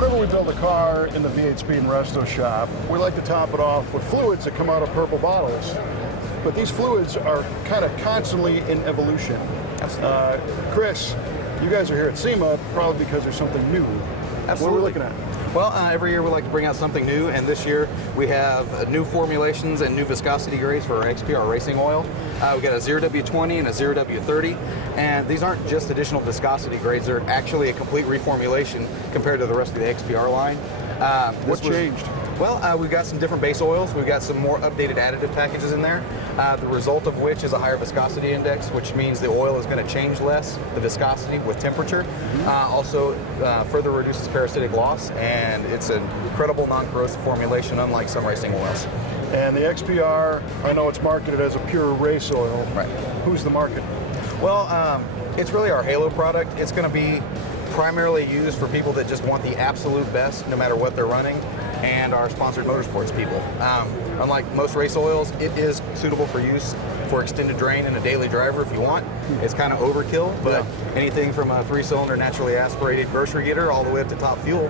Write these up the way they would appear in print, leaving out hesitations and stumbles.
Whenever we build a car in the V8 Speed and Resto shop, we like to top it off with fluids that come out of purple bottles. But these fluids are kind of constantly in evolution. Chris, you guys are here at SEMA probably because there's something new. Absolutely. What are we looking at? Well, every year we like to bring out something new, and this year we have new formulations and new viscosity grades for our XPR racing oil. We've got a 0W20 and a 0W30, and these aren't just additional viscosity grades, they're actually a complete reformulation compared to the rest of the XPR line. What changed? Well, we've got some different base oils. We've got some more updated additive packages in there, the result of which is a higher viscosity index, which means the oil is going to change less, the viscosity with temperature. Also, further reduces parasitic loss, and it's an incredible non-corrosive formulation, unlike some racing oils. And the XPR, I know it's marketed as a pure race oil. Right. Who's the market? Well, it's really our Halo product. It's going to be primarily used for people that just want the absolute best, no matter what they're running, and our sponsored motorsports people. Unlike most race oils, it is suitable for use for extended drain in a daily driver if you want. It's kind of overkill, but anything from a 3-cylinder naturally aspirated grocery getter all the way up to top fuel,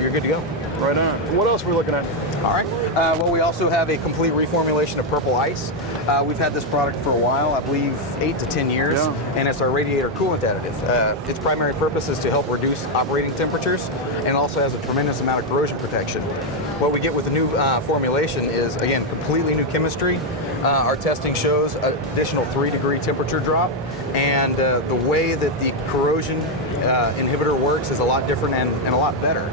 you're good to go. Right on. What else are we looking at? All right. Well, we also have a complete reformulation of Purple Ice. We've had this product for a while, I believe 8 to 10 years, and it's our radiator coolant additive. Its primary purpose is to help reduce operating temperatures and also has a tremendous amount of corrosion protection. What we get with the new formulation is, again, completely new chemistry. Our testing shows an additional 3-degree temperature drop, and the way that the corrosion inhibitor works is a lot different and a lot better.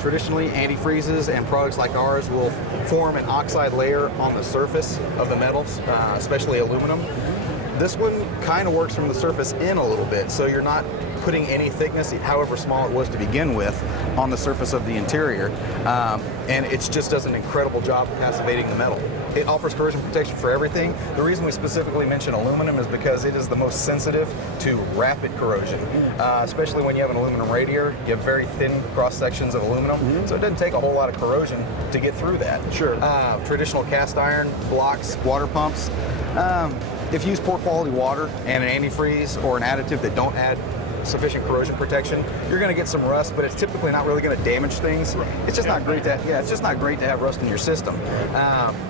Traditionally, antifreezes and products like ours will form an oxide layer on the surface of the metals, especially aluminum. This one kind of works from the surface in a little bit, so you're not putting any thickness, however small it was to begin with, on the surface of the interior, and it just does an incredible job of passivating the metal. It offers corrosion protection for everything. The reason we specifically mention aluminum is because it is the most sensitive to rapid corrosion, especially when you have an aluminum radiator. You have very thin cross sections of aluminum, so it doesn't take a whole lot of corrosion to get through that. Sure. Traditional cast iron blocks, water pumps. If you use poor quality water and an antifreeze or an additive that don't add sufficient corrosion protection, you're going to get some rust, but it's typically not really going to damage things. It's just not great to it's just not great to have rust in your system.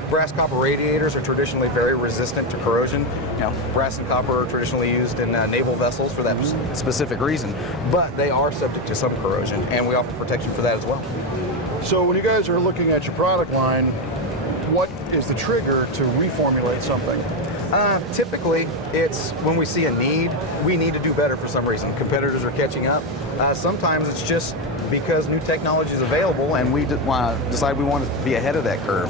Brass copper radiators are traditionally very resistant to corrosion. You know, brass and copper are traditionally used in naval vessels for that specific reason, but they are subject to some corrosion, and we offer protection for that as well. So when you guys are looking at your product line, what is the trigger to reformulate something? Typically, it's when we see a need, we need to do better for some reason. Competitors are catching up. Sometimes it's just because new technology is available and we decide we want to be ahead of that curve.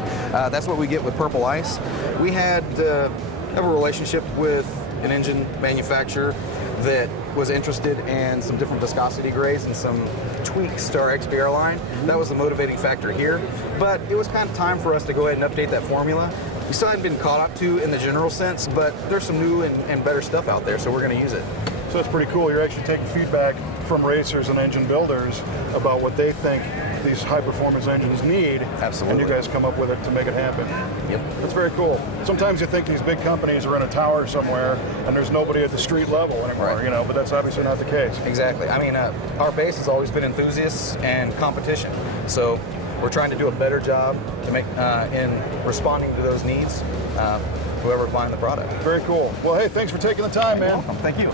That's what we get with Purple Ice. We have a relationship with an engine manufacturer that was interested in some different viscosity grades and some tweaks to our XPR line. That was the motivating factor here, but it was kind of time for us to go ahead and update that formula. We still hadn't been caught up to in the general sense, but there's some new and better stuff out there, so we're going to use it. So it's pretty cool. You're actually taking feedback from racers and engine builders about what they think these high-performance engines need. Absolutely. And you guys come up with it to make it happen. Yep. That's very cool. Sometimes you think these big companies are in a tower somewhere and there's nobody at the street level anymore, you know, but that's obviously not the case. Exactly. I mean, our base has always been enthusiasts and competition. So we're trying to do a better job to make in responding to those needs, whoever's buying the product. Very cool. Well, hey, thanks for taking the time, man. You're welcome. Thank you.